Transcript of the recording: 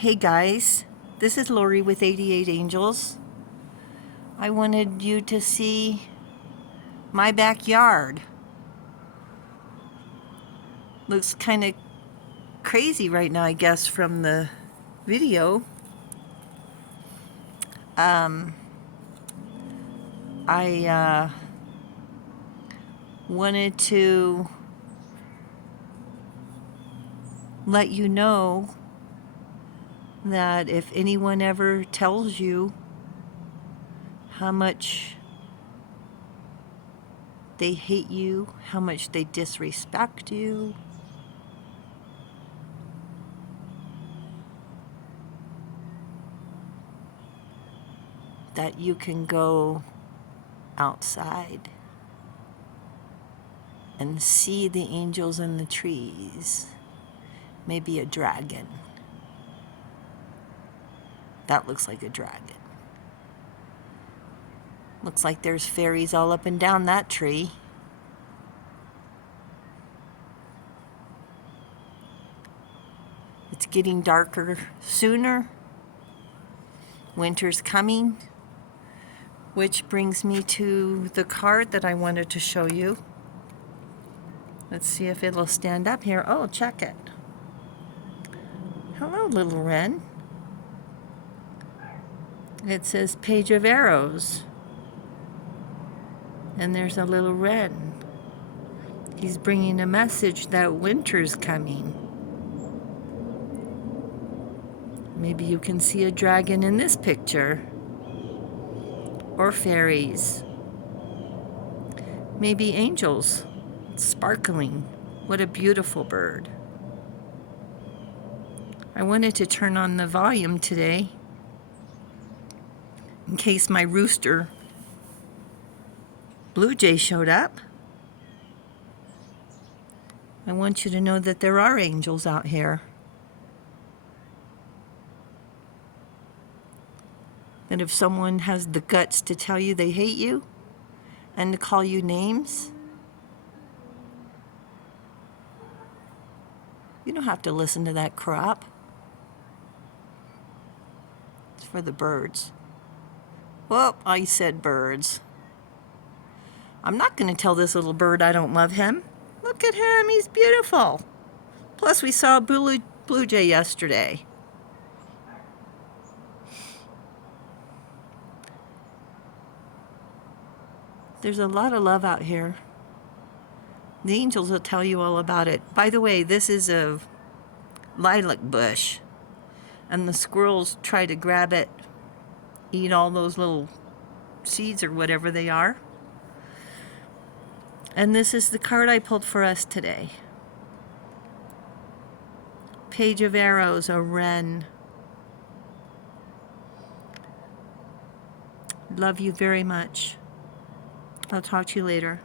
Hey guys, this is Lori with 88 Angels. I wanted you to see my backyard. Looks kind of crazy right now, I guess, from the video. I wanted to let you know that if anyone ever tells you how much they hate you, how much they disrespect you, that you can go outside and see the angels in the trees, maybe a dragon. That looks like a dragon. Looks like there's fairies all up and down that tree. It's getting darker sooner. Winter's coming. Which brings me to the card that I wanted to show you. Let's see if it'll stand up here. Oh, check it. Hello, little wren. It says Page of Arrows. And there's a little wren. He's bringing a message that winter's coming. Maybe you can see a dragon in this picture. Or fairies. Maybe angels. Sparkling. What a beautiful bird. I wanted to turn on the volume today in case my rooster blue jay showed up. I want you to know that there are angels out here. And if someone has the guts to tell you they hate you and to call you names, you don't have to listen to that crap. It's for the birds. Well, I said birds. I'm not going to tell this little bird I don't love him. Look at him, he's beautiful. Plus we saw a blue jay yesterday. There's a lot of love out here. The angels will tell you all about it. By the way, this is a lilac bush. And the squirrels try to grab it, eat all those little seeds or whatever they are. And this is the card I pulled for us today. Page of Arrows, a wren. Love you very much. I'll talk to you later.